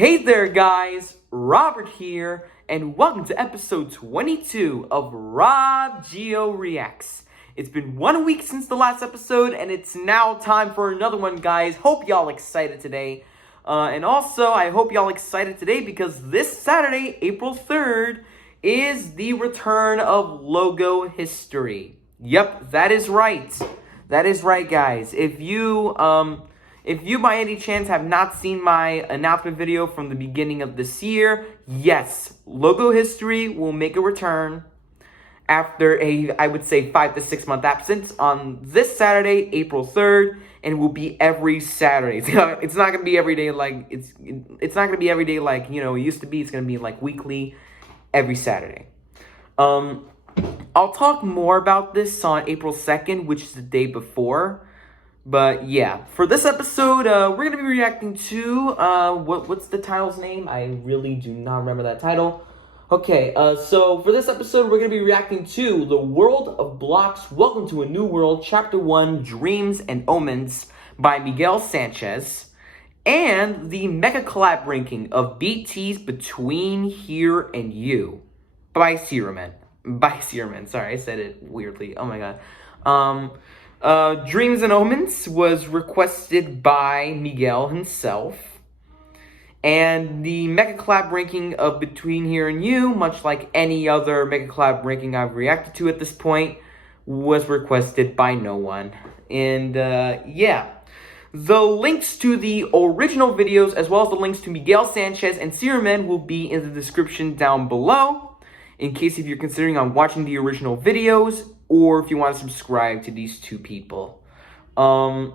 Hey there guys, Robert here, and welcome to episode 22 of RobGioReacts. It's been 1 week since the last episode, and it's now time for another one, guys. Hope y'all excited today. And also, I hope y'all excited today because this Saturday, April 3rd, is the return of logo history. Yep, that is right. That is right, guys. If you by any chance have not seen my announcement video from the beginning of this year, yes, logo history will make a return after I would say 5 to 6 month absence on this Saturday, April 3rd, and it will be every Saturday. It's not gonna be every day like it's not gonna be every day like it used to be. It's gonna be like weekly, every Saturday. I'll talk more about this on April 2nd, which is the day before. But yeah, for this episode, we're going to be reacting to, what's the title's name? I really do not remember that title. Okay, so for this episode, we're going to be reacting to The World of Blocks, Welcome to a New World, Chapter 1, Dreams and Omens by Miguel Sanchez, and the Megacollab ranking of BT's Between Here and You by rum3n. Sorry, I said it weirdly. Oh my god. Dreams and Omens was requested by Miguel himself. And the Megacollab ranking of Between Here and You, much like any other Megacollab ranking I've reacted to at this point, was requested by no one. And, yeah. The links to the original videos, as well as the links to Miguel Sanchez and rum3n will be in the description down below, in case if you're considering on watching the original videos, or if you want to subscribe to these two people. World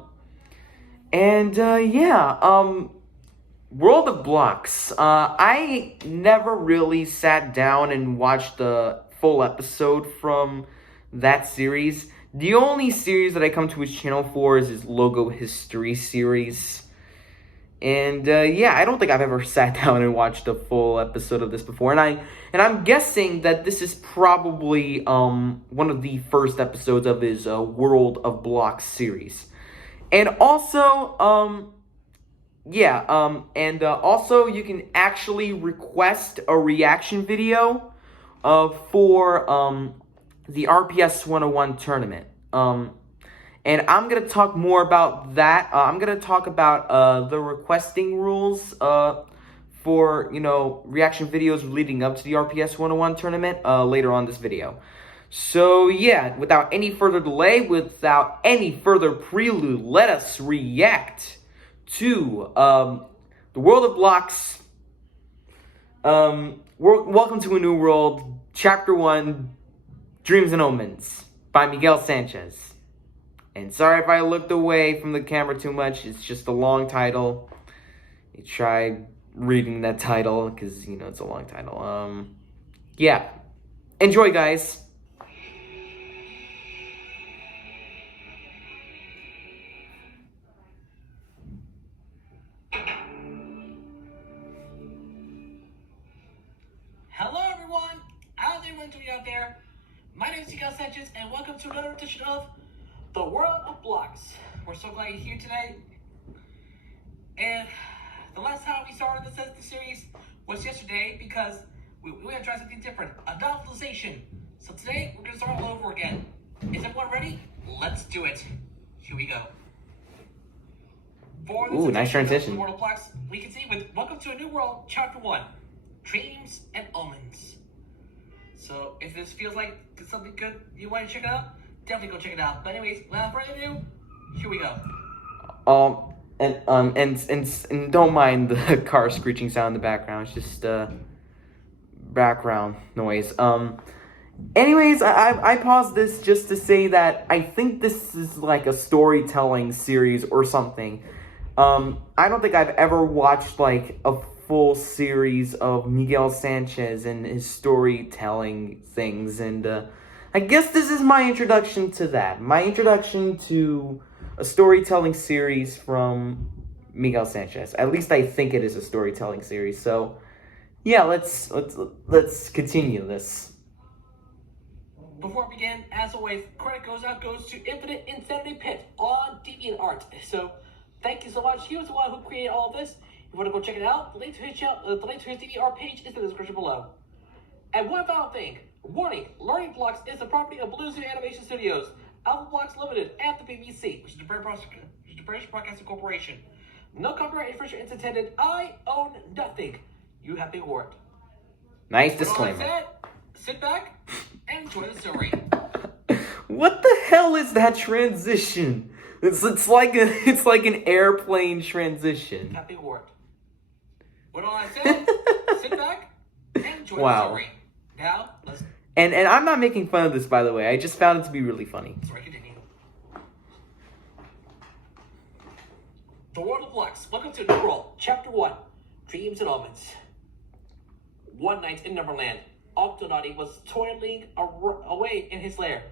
of Blocks. I never really sat down and watched the full episode from that series. The only series that I come to his channel for is his Logo History series. And I don't think I've ever sat down and watched a full episode of this before. And I'm guessing that this is probably one of the first episodes of his World of Blocks series. And also, also you can actually request a reaction video for the RPS 101 tournament. And I'm going to talk more about that. I'm going to talk about the requesting rules for, reaction videos leading up to the RPS 101 tournament later on this video. So, yeah, without any further delay, without any further prelude, let us react to The World of Blocks. Welcome to a New World, Chapter 1, Dreams and Omens by Miguel Sanchez. And sorry if I looked away from the camera too much. It's just a long title. You try reading that title because, it's a long title. Yeah. Enjoy, guys. Hello, everyone. How's everyone doing out there? My name is Miguel Sanchez, and welcome to another edition of The World of Blocks. We're so glad you're here today. And the last time we started this series was yesterday because we want to try something different, a novelization. So today we're going to start all over again. Is everyone ready? Let's do it. Here we go. For this nice transition. The World of Blocks, we continue with Welcome to a New World, Chapter 1, Dreams and Omens. So if this feels like it's something good you want to check it out, definitely go check it out. But anyways, without further ado, here we go. And don't mind the car screeching sound in the background. It's just background noise. Anyways, I paused this just to say that I think this is like a storytelling series or something. I don't think I've ever watched like a full series of Miguel Sanchez and his storytelling things, and I guess this is my introduction to that. My introduction to a storytelling series from Miguel Sanchez. At least I think it is a storytelling series. So, yeah, let's continue this. Before we begin, as always, credit goes to Infinite Insanity Pit on DeviantArt. So, thank you so much. He was the one who created all of this. you want to go check it out, the link to his DVR page is in the description below. And one final thing. Warning, Learning Blocks is the property of Blue Zoo Animation Studios, Alpha Blocks Limited, and the BBC, which is the British Broadcasting Corporation. No copyright infringement is intended. I own nothing. You have been warned. Nice disclaimer. With all that said, sit back and enjoy the story. What the hell is that transition? It's like an airplane transition. You have been warned. With all that said, sit back and enjoy the story. Now, let's... And I'm not making fun of this, by the way. I just found it to be really funny. Sorry, continue. The World of Blocks. Welcome to New World, Chapter 1, Dreams and Omens. One night in Neverland, Octonaughty was toiling away in his lair,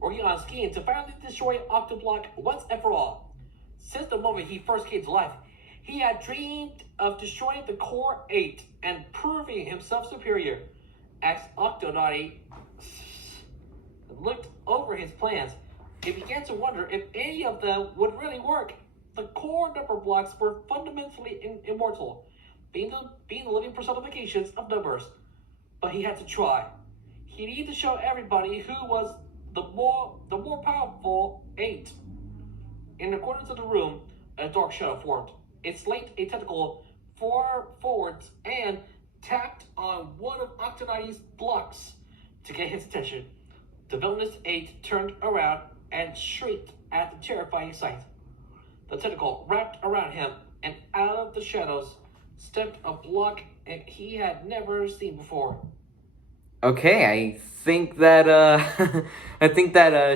working on a scheme to finally destroy Octoblock once and for all. Since the moment he first came to life, he had dreamed of destroying the Core 8 and proving himself superior. As Octonaughty looked over his plans, he began to wonder if any of them would really work. The core number blocks were fundamentally immortal, being the living personifications of numbers. But he had to try. He needed to show everybody who was the more powerful 8. In the corners of the room, a dark shadow formed. It slaked a tentacle forwards and tapped on one of Octonaughty's blocks to get his attention. The villainous 8 turned around and shrieked at the terrifying sight. The tentacle wrapped around him, and out of the shadows stepped a block he had never seen before. Okay, I think that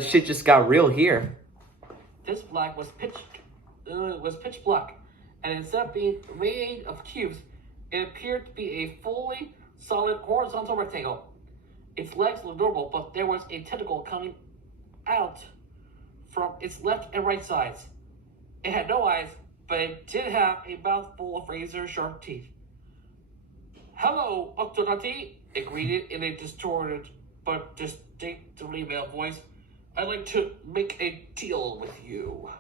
shit just got real here. This block was pitch black, and instead of being made of cubes, it appeared to be a fully solid horizontal rectangle. Its legs looked normal, but there was a tentacle coming out from its left and right sides. It had no eyes, but it did have a mouthful of razor-sharp teeth. "Hello, Octonaughty," it greeted in a distorted but distinctly male voice. "I'd like to make a deal with you."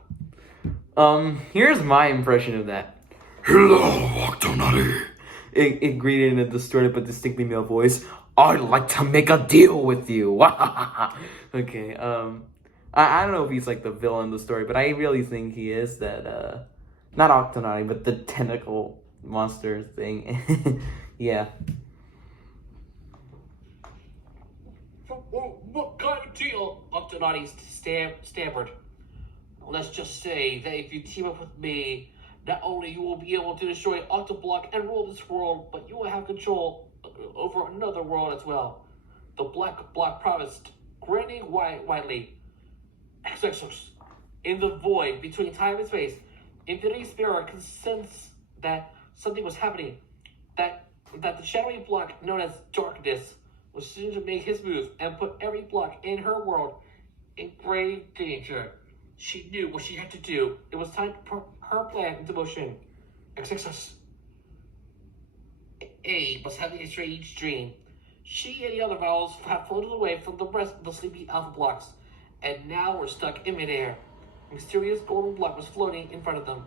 Here's my impression of that. "Hello, Octonaughty." It greeted in a distorted but distinctly male voice. "I'd like to make a deal with you." Okay, I don't know if he's like the villain of the story, but I really think he is that, not Octonaughty, but the tentacle monster thing. Yeah. "What kind of deal?" Octonaughty stammered. "Let's just say that if you team up with me, not only you will be able to destroy Octoblock and rule this world, but you will have control over another world as well." The black block promised, grinning widely. "Exorcist." In the void between time and space, Infinity Spirit could sense that something was happening. That the shadowy block known as Darkness was soon to make his move and put every block in her world in grave danger. She knew what she had to do. It was time to put her plan into motion. Exorcist. A was having a strange dream. She and the other vowels had floated away from the rest of the sleepy alpha blocks, and now were stuck in midair. A mysterious golden block was floating in front of them.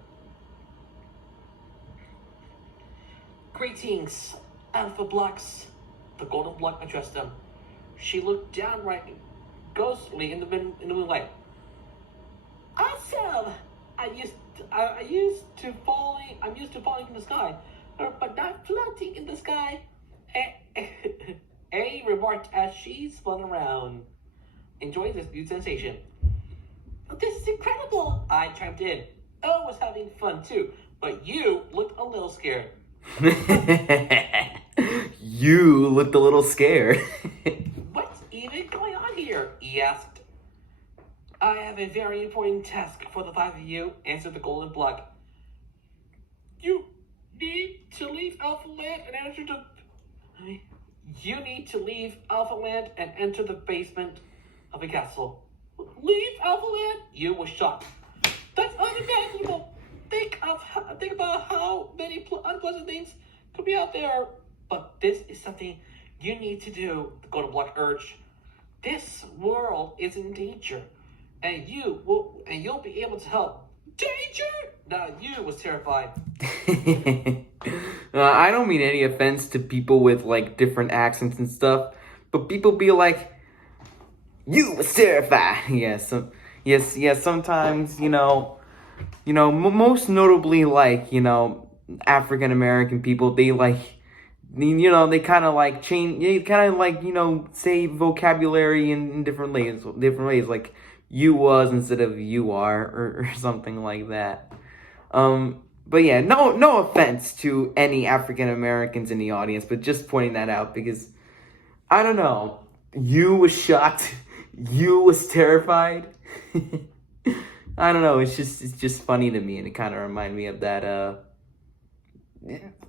"Greetings, alpha blocks," the golden block addressed them. She looked downright ghostly in the moonlight. "Awesome! I'm used to falling from the sky, but not floating in the sky." A remarked as she spun around, enjoying this new sensation. "This is incredible!" I chimed in. O was having fun too, but you looked a little scared. You looked a little scared. "What's even going on here?" he asked. "I have a very important task for the 5 of you," answered the golden block. You need to leave Alpha Land and enter the basement of a castle." "Leave Alpha Land?" You was shocked. "That's unimaginable. Think about how many unpleasant things could be out there." "But this is something you need to do," the golden block urged. "This world is in danger, and you'll be able to help." "Danger?" Now you was terrified. I don't mean any offense to people with like different accents and stuff, but people be like, "You was terrified." Yes. Sometimes most notably like African American people, they like they kind of like change, they kind of like say vocabulary in different ways, like "you was" instead of "you are" or something like that. But yeah, no offense to any African Americans in the audience, but just pointing that out because I don't know. You was shocked. You was terrified. I don't know. It's just funny to me, and it kind of reminded me of that.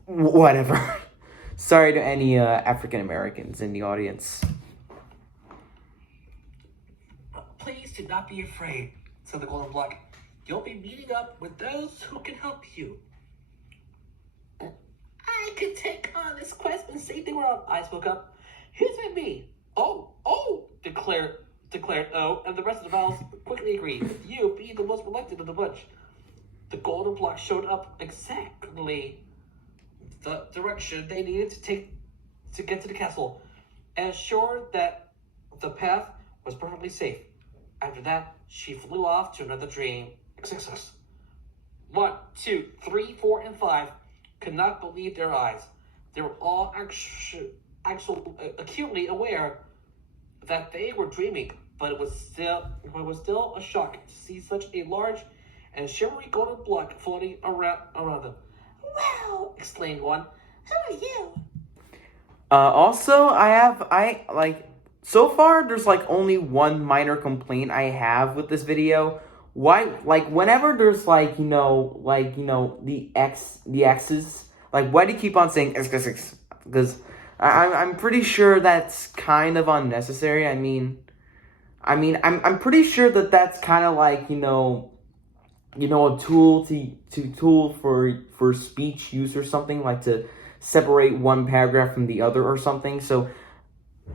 Whatever. Sorry to any African Americans in the audience. Please do not be afraid, said the Golden Block. You'll be meeting up with those who can help you. I could take on this quest and save the world, I spoke up. Here's with me. Oh, declared O, and the rest of the vowels quickly agreed, with you being the most reluctant of the bunch. The Golden Block showed up exactly the direction they needed to take to get to the castle, and assured that the path was perfectly safe. After that, she flew off to another dream. Success. 1, 2, 3, 4, and 5 could not believe their eyes. They were all acutely aware that they were dreaming, but it was still a shock to see such a large and shimmery golden block floating around them. Wow! Exclaimed one. Who are you? Also, so far there's like only one minor complaint I have with this video. Why, like, whenever there's like the X's, like, why do you keep on saying X? Because I'm pretty sure that's kind of unnecessary. I'm pretty sure that's kind of like a tool for speech use or something, like to separate one paragraph from the other or something. So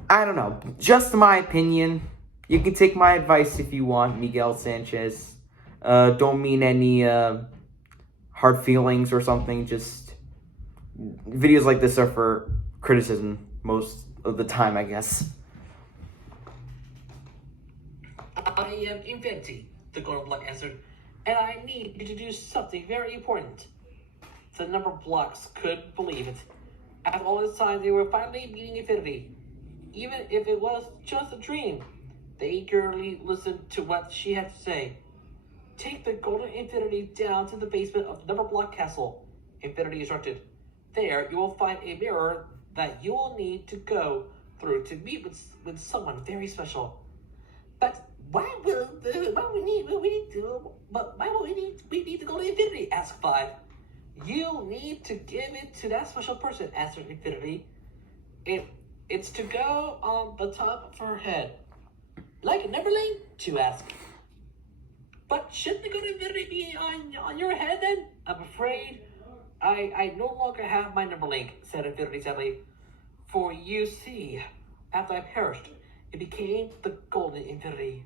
I don't know, just my opinion. You can take my advice if you want, Miguel Sanchez. Don't mean any hard feelings or something. Just videos like this are for criticism most of the time, I guess. I am inventing, the Golden Block answered, and I need you to do something very important. The number blocks couldn't believe it. After all this time, they were finally meeting infinity. Even if it was just a dream, they eagerly listened to what she had to say. Take the golden infinity down to the basement of the number block castle, Infinity instructed. There you will find a mirror that you will need to go through to meet with someone very special. But why will we need to go to Infinity? Asked 5. You'll need to give it to that special person, answered Infinity. It's to go on the top of her head. Like a Neverland? 2 asked. But shouldn't the golden infinity be on your head then? I'm afraid I no longer have my number link, said Infinity sadly. For you see, after I perished, it became the golden infinity.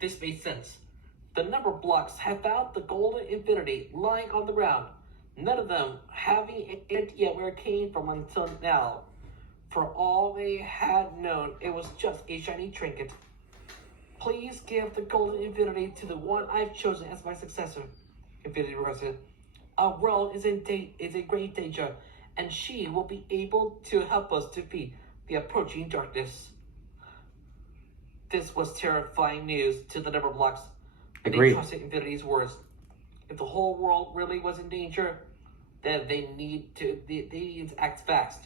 This made sense. The number blocks had found the golden infinity lying on the ground, none of them having an idea where it came from until now. For all they had known, it was just a shiny trinket. Please give the golden infinity to the one I've chosen as my successor, Infinity requested. Our world is in great danger, and she will be able to help us defeat the approaching darkness. This was terrifying news to the number blocks, but they trusted Infinity's words. If the whole world really was in danger, then they need to act fast.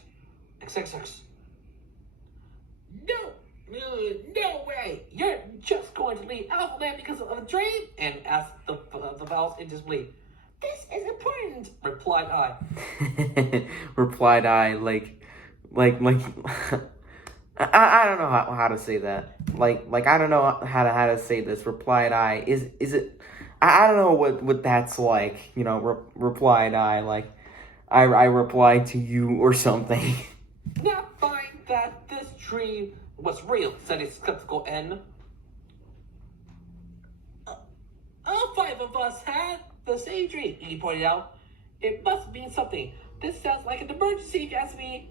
XXX. No way! You're just going to leave Alphaland because of a dream? And asked the vowels in disbelief. This is important, replied I. Replied I, like I don't know how to say that. Like I don't know how to say this. Replied I. Is it? I don't know what that's like. Replied I, like I replied to you or something. Not find that this dream was real, said a skeptical N. All 5 of us had the same dream, he pointed out. It must mean something. This sounds like an emergency if you ask me.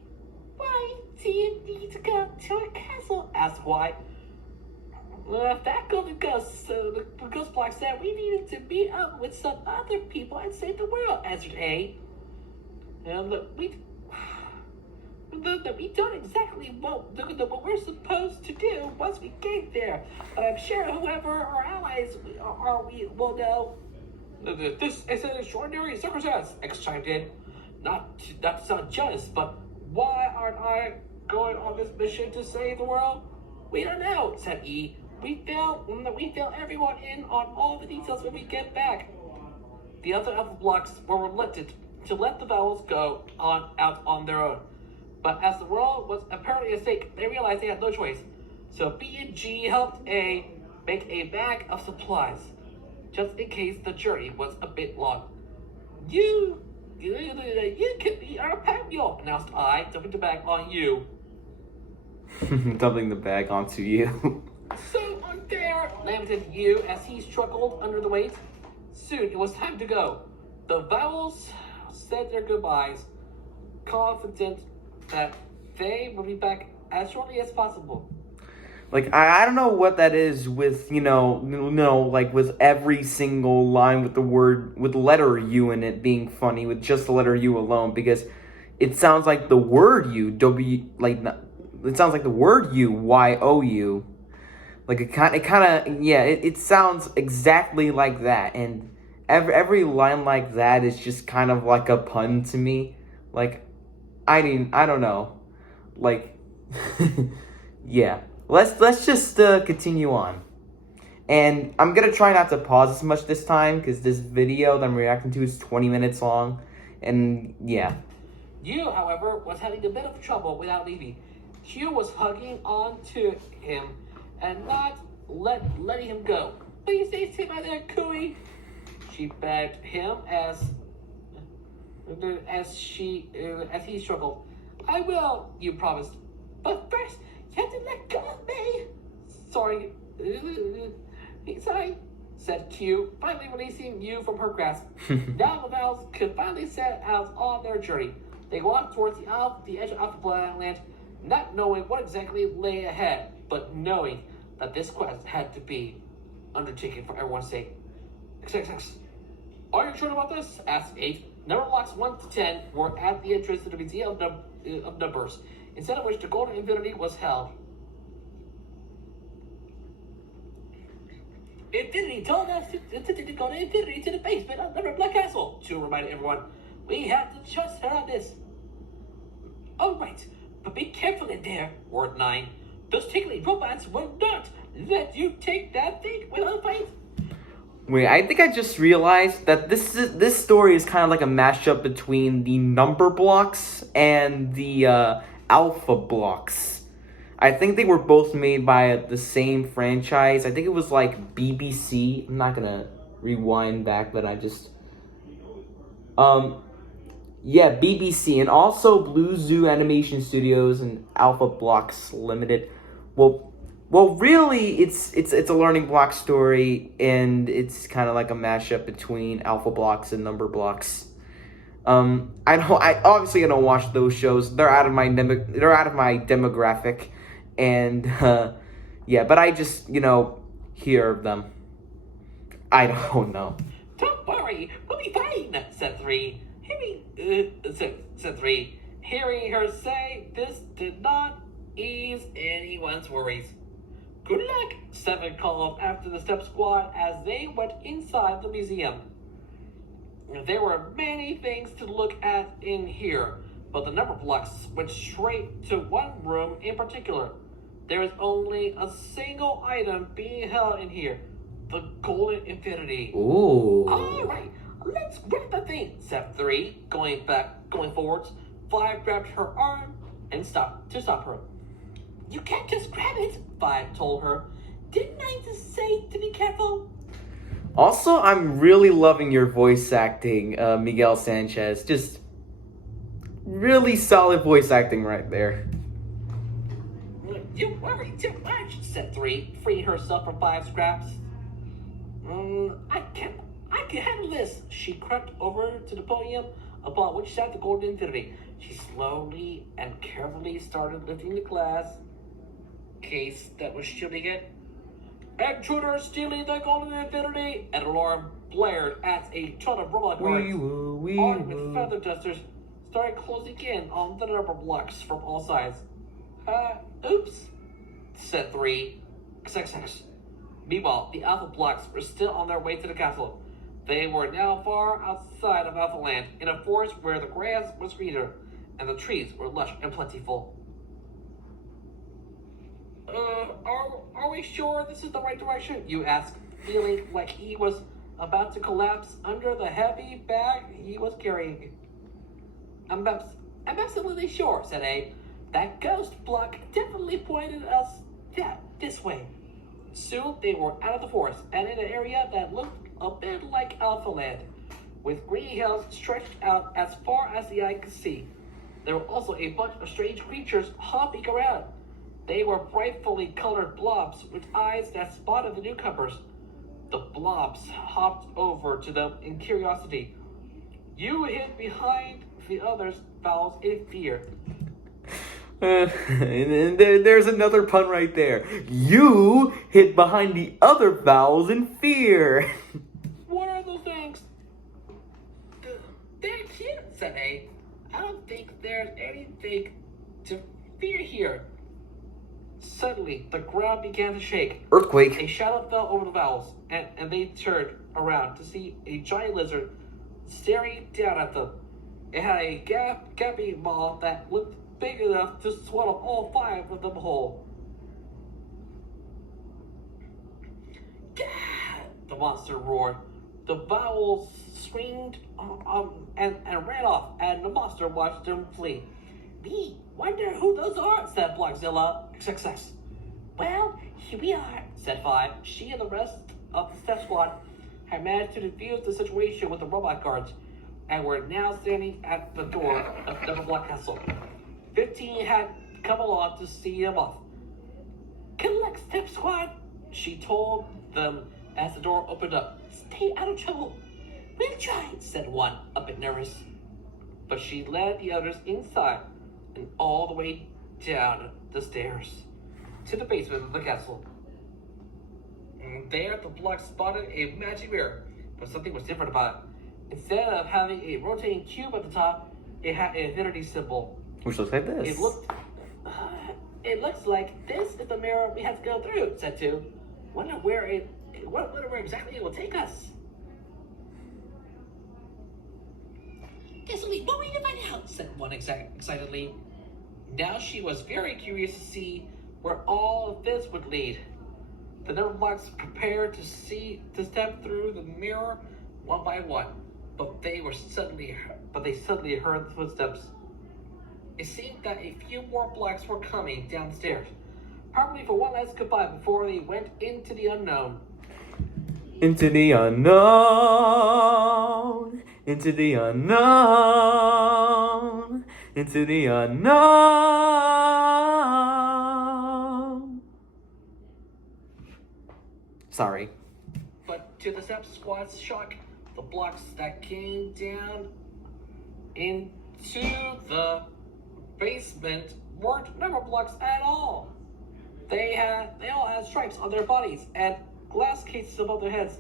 Why do you need to go to a castle? Asked Y. That golden ghost, the ghost block said we needed to meet up with some other people and save the world, answered A. And we don't exactly what we're supposed to do once we get there. But I'm sure whoever our allies we will know. This is an extraordinary circumstance, X chimed in. Not to sound jealous, but why aren't I going on this mission to save the world? We don't know, said E. We fill everyone in on all the details when we get back. The other alpha blocks were reluctant to let the vowels go out on their own. But as the world was apparently at stake, they realized they had no choice. So B and G helped A make a bag of supplies, just in case the journey was a bit long. You could be our pack mule, announced I, dumping the bag on you. Dumping the bag onto you. So unfair, lamented you as he struggled under the weight. Soon it was time to go. The vowels said their goodbyes, confident that they would be back as shortly as possible. Like, I don't know what that is with, like with every single line with the letter U in it being funny with just the letter U alone, because it sounds like the word U, it sounds like the word U, Y-O-U. Like, it sounds exactly like that, and every line like that is just kind of like a pun to me. Like, I don't know. Like, yeah. Let's just continue on. And I'm gonna try not to pause as much this time, because this video that I'm reacting to is 20 minutes long. And, yeah. You, however, was having a bit of trouble without leaving. Q was hugging on to him and not letting him go. Please stay by there, Cooey. She begged him as he struggled. I will, you promised. But first, you have to let go of me. Sorry, said Q, finally releasing you from her grasp. Now the vowels could finally set out on their journey. They walked towards the edge of Alpha Land, not knowing what exactly lay ahead, but knowing that this quest had to be undertaken for everyone's sake. XXX. Are you sure about this? Asked 8. Number blocks 1 to 10 were at the entrance to the Museum of Numbers, instead of which the Golden Infinity was held. Infinity told us to go to Infinity to the basement of the Black Castle, to remind everyone. We have to trust her on this. All right, but be careful in there, warned 9. Those tickly robots will not let you take that thing without a fight. Wait, I think I just realized that this story is kind of like a mashup between the number blocks and the alpha blocks. I think they were both made by the same franchise. I think it was like BBC. I'm not gonna rewind back, but I just yeah, BBC, and also Blue Zoo Animation Studios and Alpha Blocks Limited. Well, really, it's a learning block story, and it's kind of like a mashup between Alpha Blocks and Number Blocks. I obviously don't watch those shows. They're out of my demographic, and yeah. But I just hear of them. I don't know. Don't worry, we'll be fine, said 3. Said 3. Hearing her say this did not ease anyone's worries. Good luck, 7 called after the Step Squad as they went inside the museum. There were many things to look at in here, but the number blocks went straight to one room in particular. There is only a single item being held in here, the Golden Infinity. Ooh. All right, let's grab the thing, said 3, going forwards. 5 grabbed her arm and stopped her. You can't just grab it, 5 told her. Didn't I just say to be careful? Also, I'm really loving your voice acting, Miguel Sanchez. Just really solid voice acting right there. You worry too much, said 3, freeing herself from 5 scraps. I can handle this. She crept over to the podium upon which sat the Golden Infinity. She slowly and carefully started lifting the glass case that was shielding it. Intruder stealing the Golden Infinity! An alarm blared as a ton of robot guards armed with feather dusters started closing in on the number blocks from all sides. Oops, said 3. XXX. Meanwhile, the Alpha blocks were still on their way to the castle. They were now far outside of Alpha Land, in a forest where the grass was greener and the trees were lush and plentiful. Are we sure this is the right direction? You asked, feeling like he was about to collapse under the heavy bag he was carrying. I'm absolutely sure, said A. That ghost block definitely pointed us this way. Soon they were out of the forest and in an area that looked a bit like Alpha Land, with green hills stretched out as far as the eye could see. There were also a bunch of strange creatures hopping around. They were brightly colored blobs with eyes that spotted the newcomers. The blobs hopped over to them in curiosity. You hid behind the others, Vowels, in fear. And there's another pun right there. You hid behind the other vowels in fear. What are those things? They're cute, said A. I don't think there's anything to fear here. Suddenly, the ground began to shake. Earthquake. A shadow fell over the vowels, and they turned around to see a giant lizard staring down at them. It had a gaping maw that looked big enough to swallow all 5 of them whole. Gah! The monster roared. The vowels screamed and ran off, and the monster watched them flee. Me, wonder who those are, said Blockzilla. XXX. Well, here we are, said 5. She and the rest of the Step Squad had managed to defuse the situation with the robot guards, and were now standing at the door of Double Block Castle. 15 had come along to see them off. Collect, Step Squad, she told them as the door opened up. Stay out of trouble. We'll try, said 1, a bit nervous. But she led the others inside and all the way down the stairs to the basement of the castle. And there the block spotted a magic mirror, but something was different about it. Instead of having a rotating cube at the top, it had an infinity symbol. Which looks like this. It looks like this is the mirror we have to go through, said 2. Wonder where exactly it will take us. Guess we'll be waiting to find out, said 1 excitedly. Now she was very curious to see where all of this would lead. The number blocks prepared to step through the mirror one by one, but they suddenly heard the footsteps. It seemed that a few more blocks were coming down the stairs, probably for one last goodbye before they went into the unknown. Into the unknown. Into the unknown. Into the unknown. Sorry. But to the Step Squad's shock, the blocks that came down into the basement weren't number blocks at all. They all had stripes on their bodies and glass cases above their heads,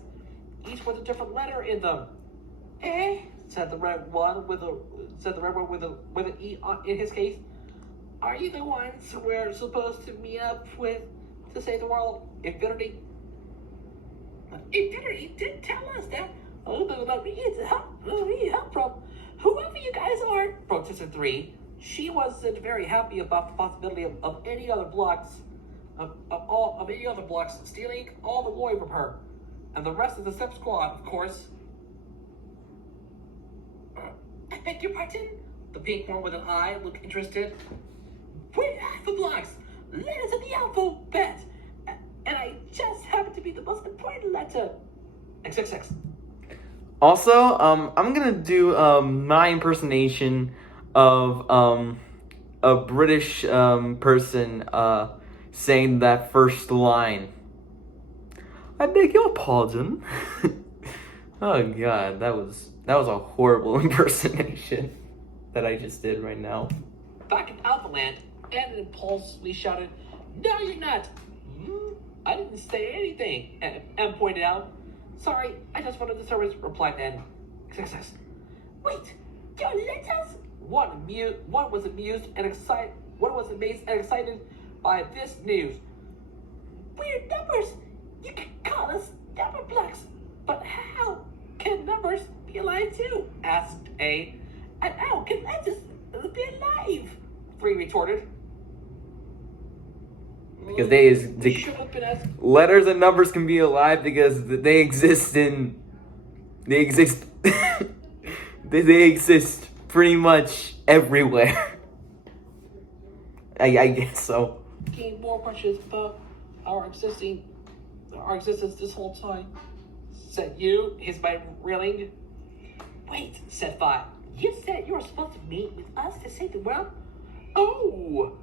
each with a different letter in them. Said the red one with an E in his case. Are you the ones we're supposed to meet up with to save the world? Infinity? Infinity didn't tell us that. Oh, but we need help from whoever you guys are, protested 3. She wasn't very happy about the possibility of any other blocks, of any other blocks stealing all the glory from her, and the rest of the Step Squad, of course. I beg your pardon? The pink one with an eye looked interested. We're Alpha blocks, letters of the alphabet, and I just happen to be the most important letter. XXX. Also, I'm gonna do my impersonation of a British person saying that first line. I beg your pardon. Oh god, that was a horrible impersonation that I just did right now. Back in Alphaland, and impulsively shouted, "No, you're not!" I didn't say anything, M pointed out. "Sorry, I just wanted the service," replied N. Success. "Wait, your letters?" One was amused and excited. One was amazed and excited by this news. "We're numbers. You can call us number blocks, but how can numbers be alive too?" asked A. "And how can letters be alive?" 3 retorted. Because letters and numbers can be alive because they exist they exist pretty much everywhere. I guess so. Gain more questions about our existence this whole time, said you, his mind reeling. "Wait," said 5. "You said you were supposed to meet with us to save the world?" Oh,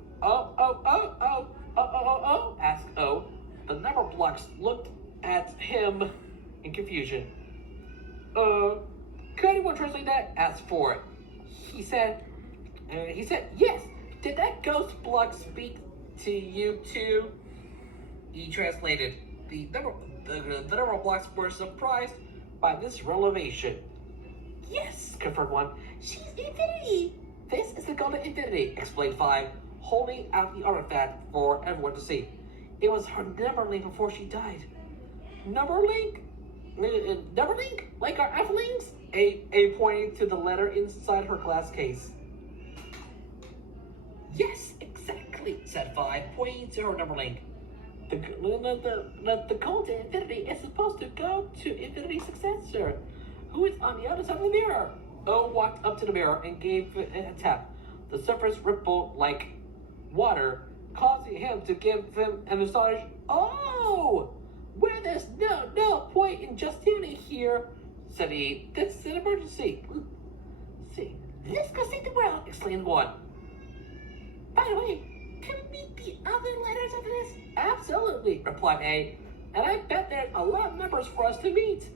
asked O. The number blocks looked at him in confusion. Could anyone translate that? Asked 4. He said, "Yes. Did that ghost block speak to you too?" He translated. The number blocks were surprised by this revelation. "Yes," confirmed 1. "She's infinity." "This is the golden infinity," explained 5, holding out the artifact for everyone to see. "It was her number link before she died." "Number link? Number link? Like our F-links?" A pointing to the letter inside her glass case. "Yes, exactly," said 5, pointing to her number link. The code to infinity is supposed to go to infinity's successor, who is on the other side of the mirror. O walked up to the mirror and gave it a tap. The surface rippled like water, causing him to give him an astonished, "Oh! Where there's no point in just standing here," said he. "This is an emergency." "See, let's go save the world," exclaimed 1. "By the way, can we meet the other letters after this?" "Absolutely," replied A. "And I bet there's a lot of numbers for us to meet."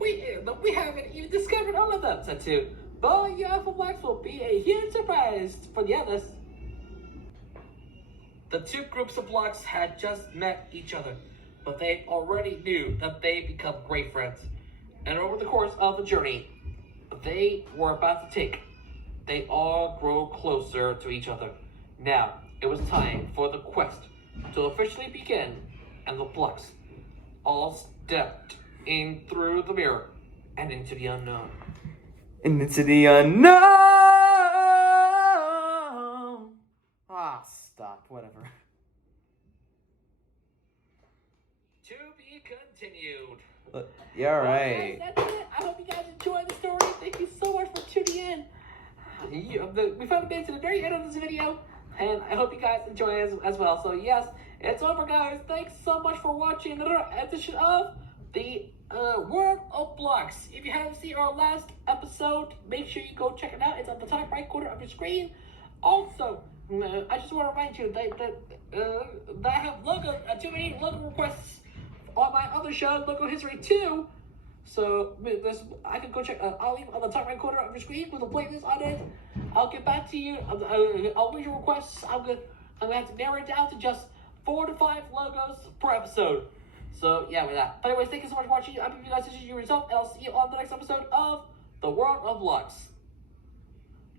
We haven't even discovered all of them," said 2. "But your Alpha Blocks will be a huge surprise for the others." The 2 groups of blocks had just met each other, but they already knew that they'd become great friends. And over the course of the journey they were about to take, they all grew closer to each other. Now, it was time for the quest to officially begin, and the blocks all stepped in through the mirror and into the unknown. And into the unknown! Ah, stop, whatever. To be continued. Yeah, right. Well, that's it. I hope you guys enjoyed the story. Thank you so much for tuning in. We finally made it to the very end of this video, and I hope you guys enjoy it as well. So yes, it's over, guys. Thanks so much for watching another edition of the World of Blocks. If you haven't seen our last episode, make sure you go check it out. It's on the top right corner of your screen. Also, I just want to remind you that I have too many logo requests on my other show, Logo History 2. So I can go check. I'll leave on the top right corner of your screen with a playlist on it. I'll get back to you. I'll read your requests. I'm gonna have to narrow it down to just 4 to 5 logos per episode. So yeah, with that. But anyways, thank you so much for watching. I hope you guys enjoyed your result, and I'll see you on the next episode of The World of Blocks.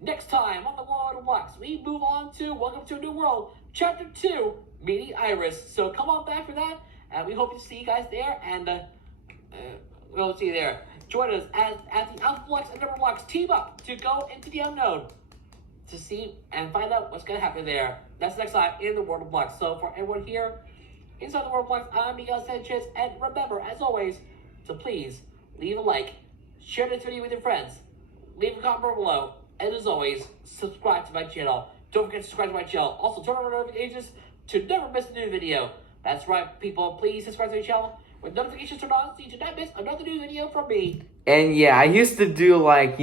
Next time on The World of Blocks, we move on to Welcome to a New World, Chapter 2, Meeting Iris. So come on back for that, and we hope to see you guys there, and we'll see you there. Join us as the Alpha Blocks and Number Blocks team up to go into the unknown to see and find out what's going to happen there. That's next time in The World of Blocks. So for everyone here inside The World of Blocks, I'm Miguel Sanchez, and remember, as always, to please leave a like, share this video with your friends, leave a comment below, and as always, subscribe to my channel. Don't forget to subscribe to my channel. Also, turn on notifications to never miss a new video. That's right, people. Please subscribe to my channel with notifications turned on so you do not miss another new video from me. And yeah, I used to do like,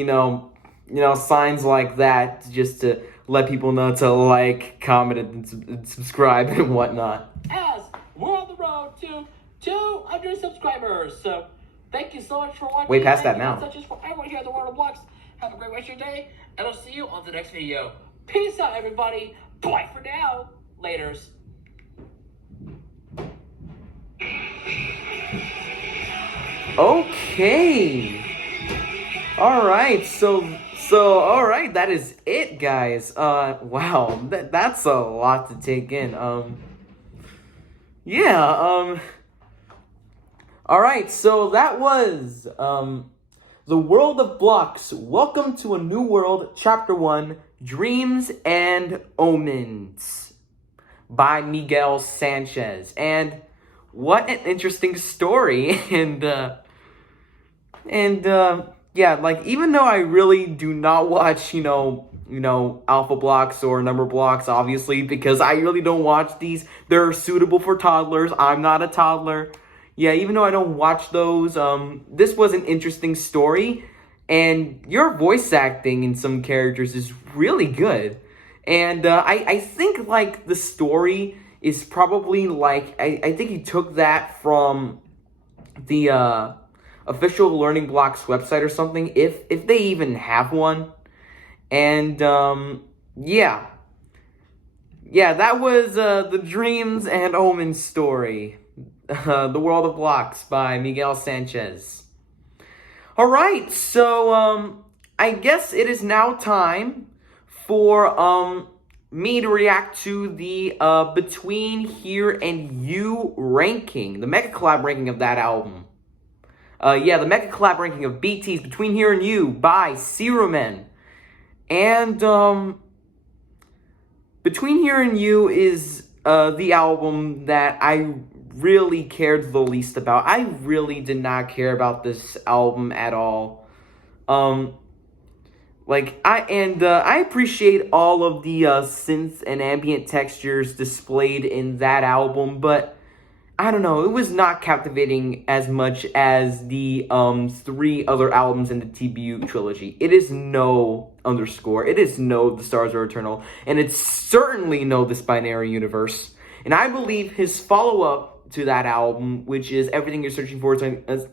signs like that just to let people know to like, comment, and subscribe and whatnot. As we're on the road to 200 subscribers. So Thank you so much for watching. Way past that Miguel now. Sanchez for everyone here at the World of Blocks. Have a great rest of your day, and I'll see you on the next video. Peace out, everybody. Bye for now. Laters. Okay. All right. So all right, that is it, guys. Wow, that's a lot to take in. Yeah. All right. So that was The World of Blocks. Welcome to a New World, Chapter 1, Dreams and Omens by Miguel Sanchez. And what an interesting story. Yeah, like, even though I really do not watch, alpha blocks or number blocks, obviously, because I really don't watch these. They're suitable for toddlers. I'm not a toddler. Yeah, even though I don't watch those, this was an interesting story. And your voice acting in some characters is really good. And I think, like, the story is probably, like, I think he took that from the official Learning Blocks website or something, if they even have one. And yeah, that was the Dreams and Omens story, The World of Blocks by Miguel Sanchez. All right, so I guess it is now time for me to react to the Between Here and You ranking, the Megacollab ranking of that album. The Megacollab ranking of BT's Between Here and You by rum3n. And, Between Here and You is, the album that I really cared the least about. I really did not care about this album at all. I appreciate all of the, synth and ambient textures displayed in that album, but I don't know, it was not captivating as much as the 3 other albums in the TBU trilogy. It is no Underscore, it is no The Stars Are Eternal, and it's certainly no This Binary Universe. And I believe his follow-up to that album, which is Everything You're Searching For, is...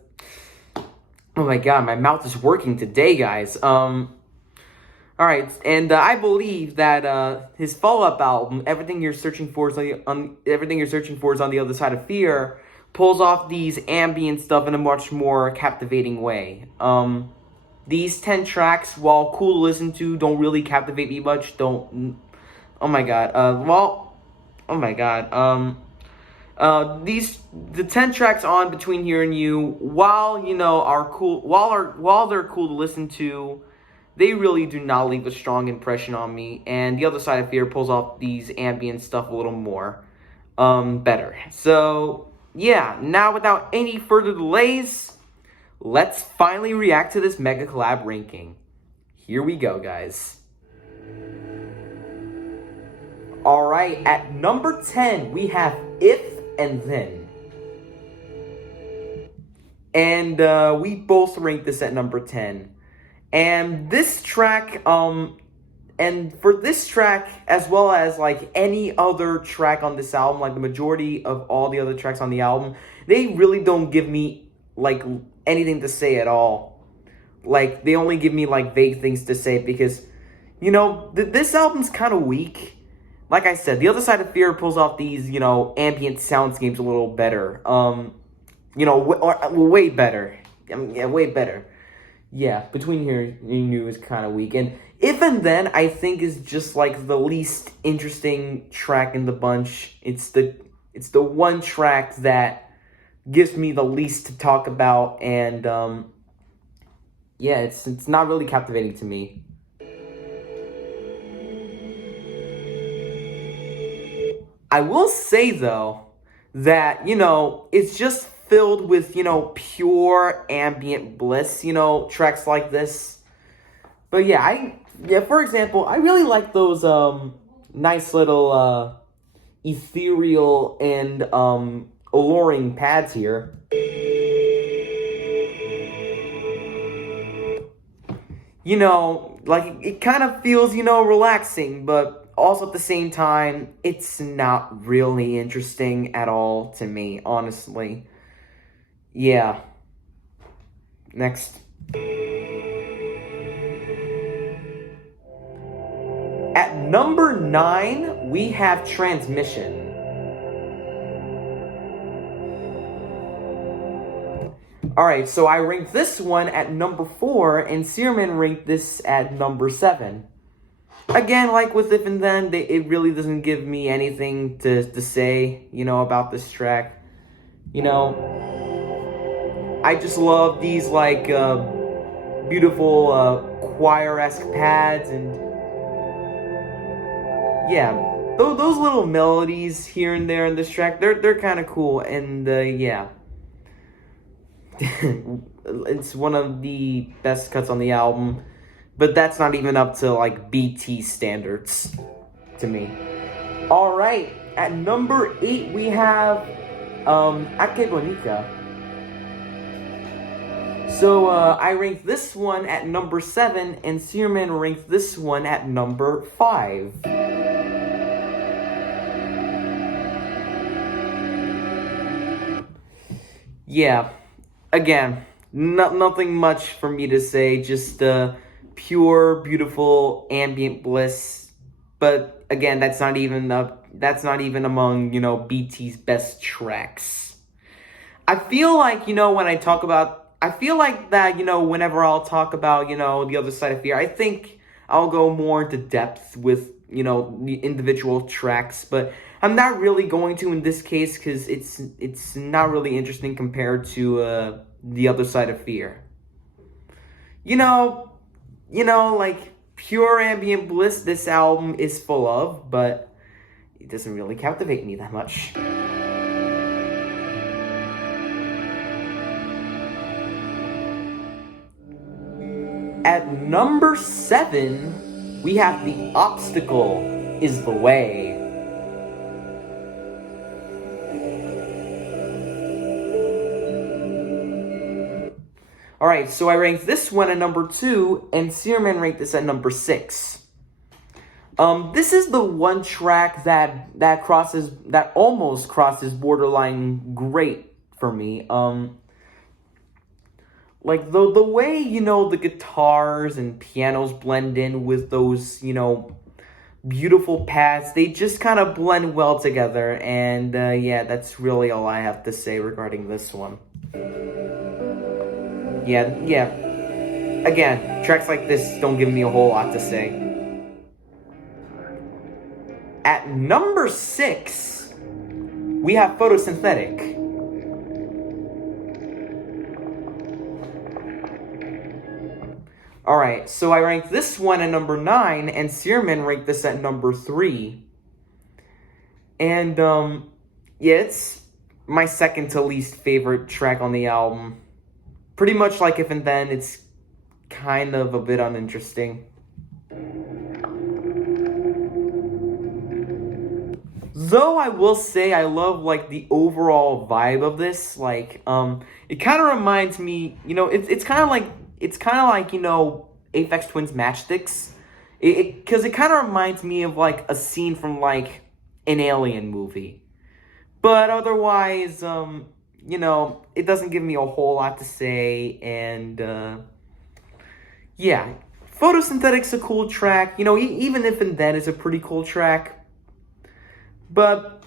Oh my god, my mouth is working today, guys. Alright, and I believe that his follow-up album, Everything You're Searching For is on the Other Side of Fear, pulls off these ambient stuff in a much more captivating way. These 10 tracks, while cool to listen to, don't really captivate me much. The 10 tracks on Between Here and You, while they're cool to listen to, they really do not leave a strong impression on me, and The Other Side of Fear pulls off these ambient stuff a little more better. So, yeah, now without any further delays, let's finally react to this Megacollab ranking. Here we go, guys. Alright, at number 10, we have If and Then. And we both ranked this at number 10. And this track, and for this track, as well as, like, any other track on this album, like the majority of all the other tracks on the album, they really don't give me, like, anything to say at all. Like, they only give me, like, vague things to say because, this album's kind of weak. Like I said, The Other Side of Fear pulls off these, ambient soundscapes a little better. Way better. Way better. Yeah, Between Here and You is kind of weak. And If and Then, I think, is just, like, the least interesting track in the bunch. It's the one track that gives me the least to talk about. And, it's not really captivating to me. I will say, though, that, it's just filled with, pure ambient bliss, tracks like this. But for example, I really like those nice little ethereal and alluring pads here. It kind of feels, relaxing, but also at the same time, it's not really interesting at all to me, honestly. Yeah. Next. At number 9, we have Transmission. Alright, so I ranked this one at number 4, and Searman ranked this at number 7. Again, like with If and Then, it really doesn't give me anything to say, about this track. I just love these, like, beautiful, choir-esque pads, and yeah, those little melodies here and there in this track, they're kind of cool, and yeah. It's one of the best cuts on the album, but that's not even up to like BT standards to me. All right, at number 8 we have Ake Bonica. So I ranked this one at number 7, and Searman ranked this one at number 5. Yeah. Again, nothing much for me to say, just pure, beautiful ambient bliss. But again, that's not even among, BT's best tracks. I feel like, when I talk about, I feel like that, whenever I'll talk about, the other side of fear, I think I'll go more into depth with, the individual tracks, but I'm not really going to in this case because it's not really interesting compared to the other side of fear. Like pure ambient bliss this album is full of, but it doesn't really captivate me that much. At number 7, we have The Obstacle Is the Way. Alright, so I ranked this one at number 2, and Searman ranked this at number 6. This is the one track that almost crosses borderline great for me. Like the way, the guitars and pianos blend in with those, beautiful pads, they just kind of blend well together, and yeah, that's really all I have to say regarding this one. Yeah. Again, tracks like this don't give me a whole lot to say. At number 6, we have Photosynthetic. Alright, so I ranked this one at number 9, and Searman ranked this at number 3. And, yeah, it's my second to least favorite track on the album. Pretty much like If and Then, it's kind of a bit uninteresting. Though I will say I love, like, the overall vibe of this. Like, it kind of reminds me, it's kind of like, Aphex Twin's Matchsticks. Because it kind of reminds me of, like, a scene from, like, an Alien movie. But otherwise, it doesn't give me a whole lot to say, and, yeah. Photosynthetic's a cool track, even If and Then is a pretty cool track. But,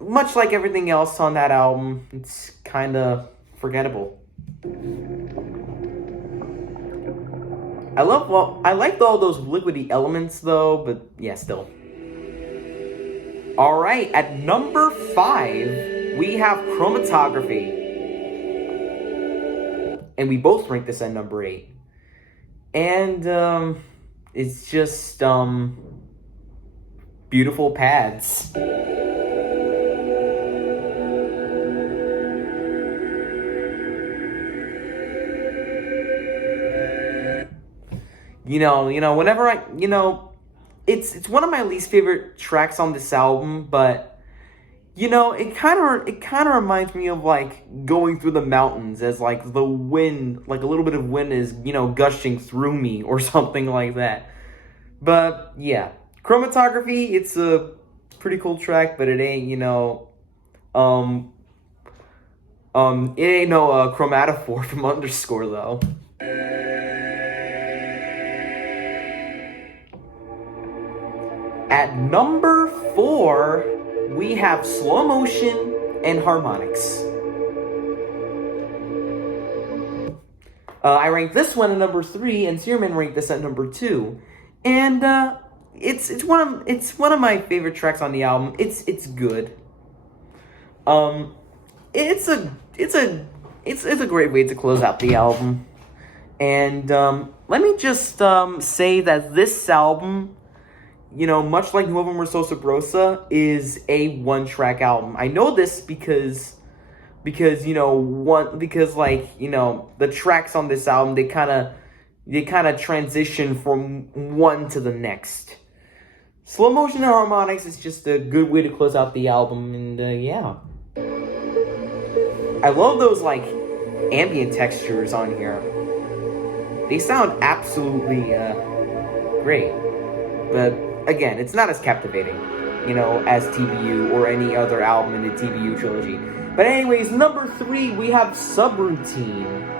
much like everything else on that album, it's kind of forgettable. I liked all those liquidy elements, though, but, yeah, still. Alright, at number 5, we have Chromatography. And we both ranked this at number 8. And, it's just, beautiful pads. Whenever it's one of my least favorite tracks on this album, but it kind of reminds me of like going through the mountains as like the wind, like a little bit of wind is gushing through me or something like that. But yeah, Chromatography, it's a pretty cool track, but it ain't It ain't no chromatophore from Underscore though. At number 4, we have Slow Motion and Harmonics. I ranked this one at number 3, and Searman ranked this at number 2. And it's one of my favorite tracks on the album. It's good. It's a great way to close out the album. And let me just say that this album, you know, much like Nuevo Merso Sabrosa, is a one-track album. I know this because you know, the tracks on this album, they kind of transition from one to the next. Slow Motion and Harmonics is just a good way to close out the album, and yeah. I love those like ambient textures on here. They sound absolutely great, but again, it's not as captivating, you know, as TBU or any other album in the TBU trilogy. But anyways, number 3, we have Subroutine.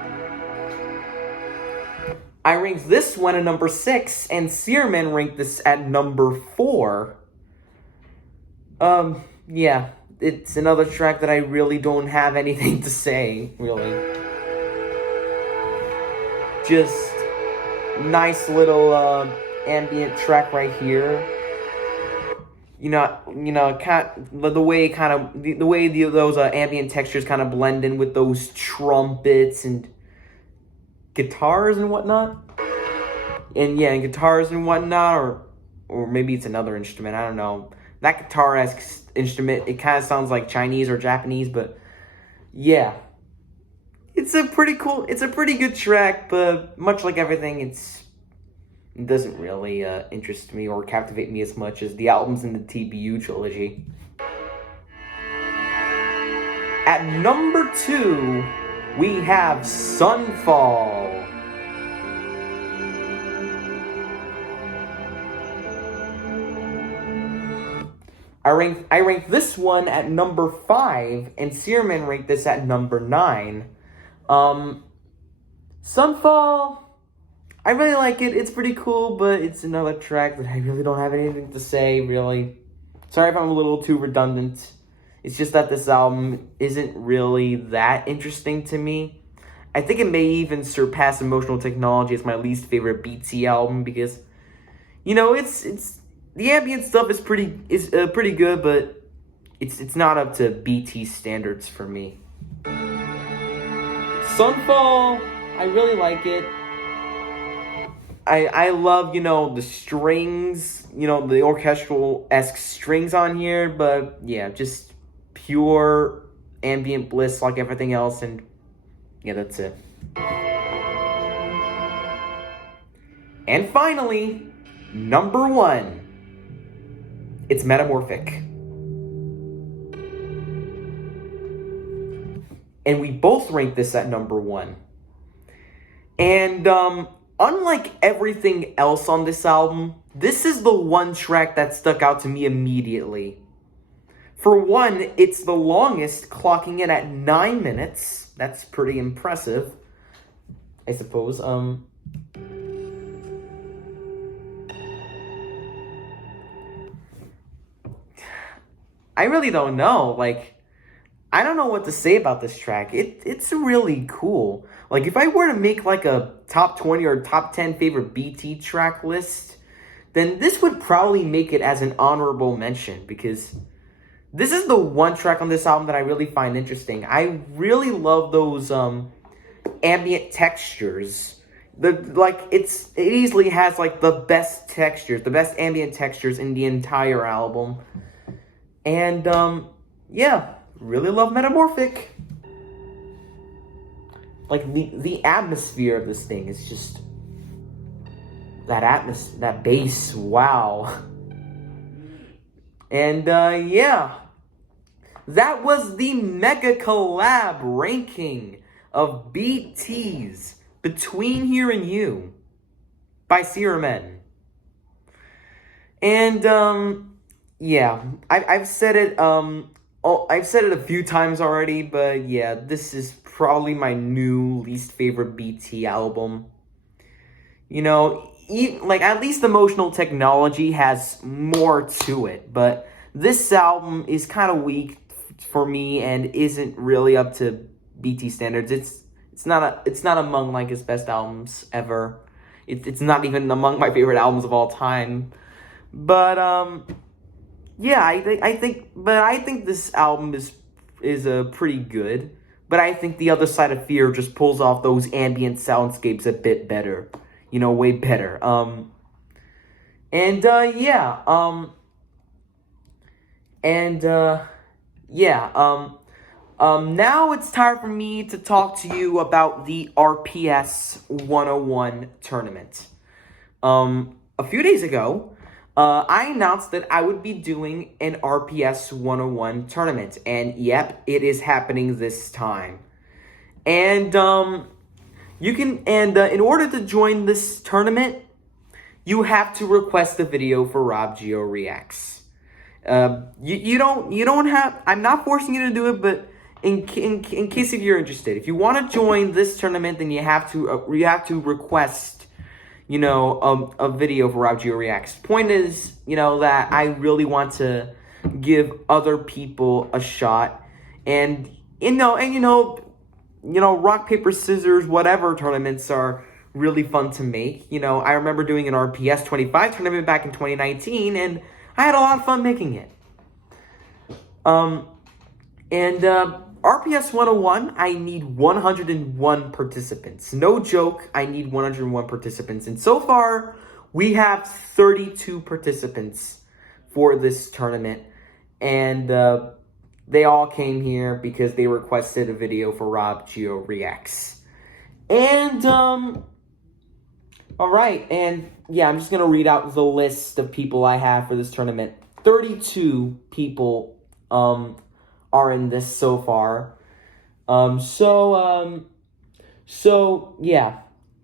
I ranked this one at number 6, and Searman ranked this at number 4. Yeah, it's another track that I really don't have anything to say, really. Just nice little ambient track right here. You know, the way those ambient textures kind of blend in with those trumpets and guitars and whatnot. And yeah, guitars and whatnot, or maybe it's another instrument. I don't know. That guitar-esque instrument, it kind of sounds like Chinese or Japanese, but yeah, it's a pretty good track. But much like everything, it doesn't really interest me or captivate me as much as the albums in the TBU trilogy. At number 2, we have Sunfall. I ranked this one at number 5, and Searman ranked this at number 9. Sunfall, I really like it. It's pretty cool, but it's another track that I really don't have anything to say, really. Sorry if I'm a little too redundant. It's just that this album isn't really that interesting to me. I think it may even surpass Emotional Technology as my least favorite BT album because, you know, it's the ambient stuff is pretty good, but it's not up to BT standards for me. Sunfall, I really like it. I love, you know, the strings, you know, the orchestral-esque strings on here, but yeah, just pure ambient bliss like everything else, and yeah, that's it. And finally, number 1. It's Metamorphic. And we both rank this at number 1. And unlike everything else on this album, this is the one track that stuck out to me immediately. For one, it's the longest, clocking in at 9 minutes. That's pretty impressive, I suppose. I really don't know. Like, I don't know what to say about this track. It's really cool. Like, if I were to make like a top 20 or top 10 favorite BT track list, then this would probably make it as an honorable mention because this is the one track on this album that I really find interesting. I really love those ambient textures. It easily has like the best textures, the best ambient textures in the entire album. And yeah, really love Metamorphic. Like the atmosphere of this thing is just that bass, wow. And yeah, that was the Megacollab ranking of BTs Between Here and You by Searman. And yeah, I've said it Oh, I've said it a few times already, but yeah, this is probably my new least favorite BT album. You know, like at least Emotional Technology has more to it, but this album is kind of weak for me and isn't really up to BT standards. It's not among like his best albums ever. It's not even among my favorite albums of all time. But yeah, I think this album is pretty good. But I think The Other Side of Fear just pulls off those ambient soundscapes a bit better. You know, way better. And yeah, and yeah, now it's time for me to talk to you about the RPS 101 tournament. A few days ago, I announced that I would be doing an RPS 101 tournament, and yep, it is happening this time. And you can, and in order to join this tournament, you have to request a video for RobGioReacts. You don't have. I'm not forcing you to do it, but in case if you're interested, if you want to join this tournament, then you have to request, you know, a video for RobGioReacts. Point is, you know, that I really want to give other people a shot, and you know, rock paper scissors whatever tournaments are really fun to make. You know, I remember doing an RPS 25 tournament back in 2019, and I had a lot of fun making it. RPS 101, I need 101 participants. No joke, I need 101 participants. And so far, we have 32 participants for this tournament. And they all came here because they requested a video for RobGioReacts. And, alright, and yeah, I'm just going to read out the list of people I have for this tournament. 32 people are in this so far. So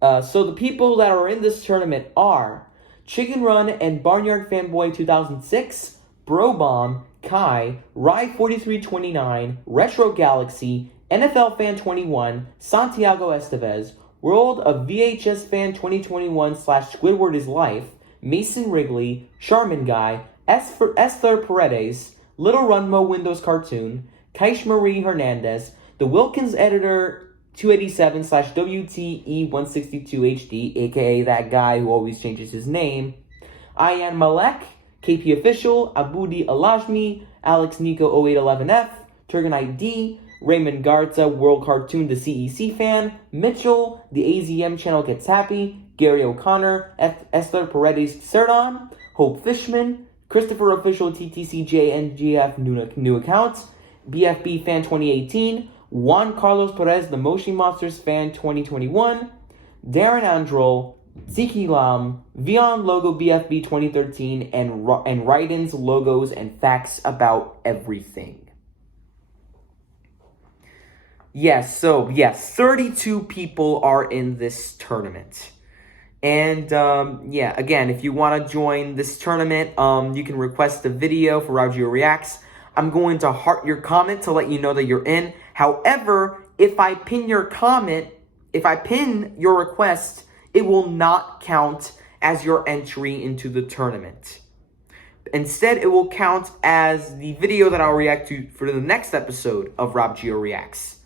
the people that are in this tournament are Chicken Run and Barnyard Fanboy 2006, Bro Bomb, Kai, Rye4329, Retro Galaxy, NFL Fan 21, Santiago Estevez, World of VHS Fan 2021 / Squidward is Life, Mason Wrigley, Charmin Guy, Esther Paredes, Little Runmo Windows Cartoon, Kaish Marie Hernandez, the Wilkins Editor 287 / WTE162HD, aka that guy who always changes his name, Ayan Malek, KP Official, Abudi Alajmi, Alex Nico 0811F, Turgan ID, Raymond Garza, World Cartoon, the CEC Fan, Mitchell, the AZM Channel Gets Happy, Gary O'Connor, Esther Paredes Cerdon, Hope Fishman, Christopher Official TTCJ NGF new account, BFB Fan 2018, Juan Carlos Perez the Moshi Monsters Fan 2021, Darren Androl, Ziki Lam, Vion Logo BFB 2013, and Raiden's logos and facts about everything. Yes, 32 people are in this tournament. And, yeah, again, if you want to join this tournament, you can request a video for RobGioReacts. I'm going to heart your comment to let you know that you're in. However, if I pin your request, it will not count as your entry into the tournament. Instead, it will count as the video that I'll react to for the next episode of RobGioReacts.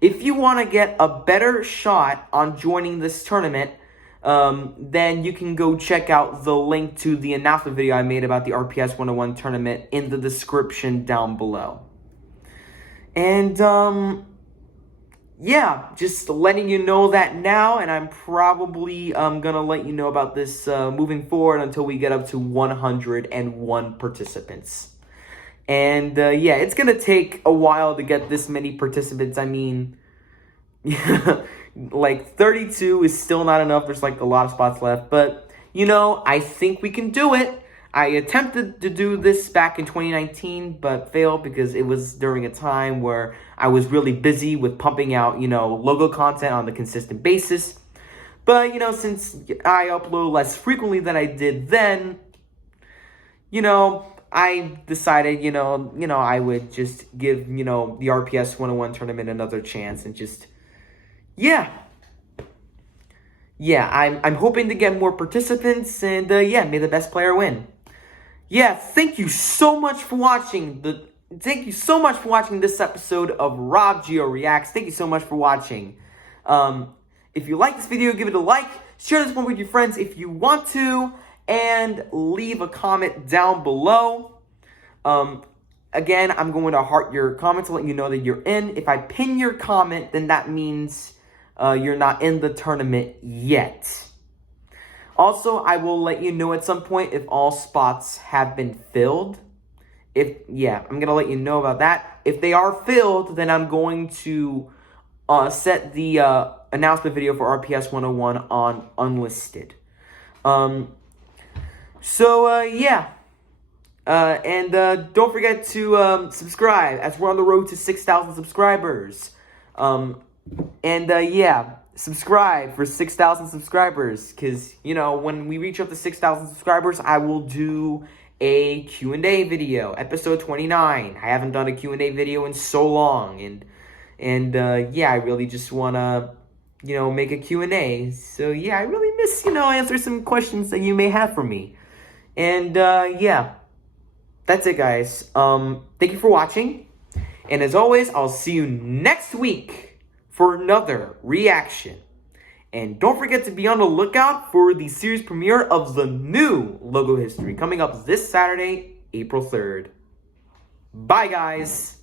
If you want to get a better shot on joining this tournament, then you can go check out the link to the announcement video I made about the RPS 101 tournament in the description down below. And, yeah, just letting you know that now, and I'm probably gonna let you know about this moving forward until we get up to 101 participants. And, yeah, it's gonna take a while to get this many participants. I mean, like 32 is still not enough. There's like a lot of spots left, but you know, I think we can do it. I attempted to do this back in 2019, but failed because it was during a time where I was really busy with pumping out, you know, logo content on a consistent basis. But, you know, since I upload less frequently than I did then, you know, I decided, I would just give, the RPS 101 tournament another chance and just, yeah. Yeah, I'm hoping to get more participants and, may the best player win. Yeah, thank you so much for watching this episode of RobGioReacts. Thank you so much for watching. If you like this video, give it a like, share this one with your friends if you want to, and leave a comment down below. Again, I'm going to heart your comment to let you know that you're in. If I pin your comment, then that means you're not in the tournament yet. Also, I will let you know at some point if all spots have been filled. I'm going to let you know about that. If they are filled, then I'm going to set the announcement video for RPS 101 on unlisted. And don't forget to subscribe as we're on the road to 6,000 subscribers. Subscribe for 6,000 subscribers, because, when we reach up to 6,000 subscribers, I will do a Q&A video, episode 29. I haven't done a Q&A video in so long, and I really just want to, make a Q&A. So, I really miss, answer some questions that you may have for me. And, that's it, guys. Thank you for watching, and as always, I'll see you next week for another reaction. And don't forget to be on the lookout for the series premiere of the new logo history coming up this Saturday, April 3rd. Bye, guys.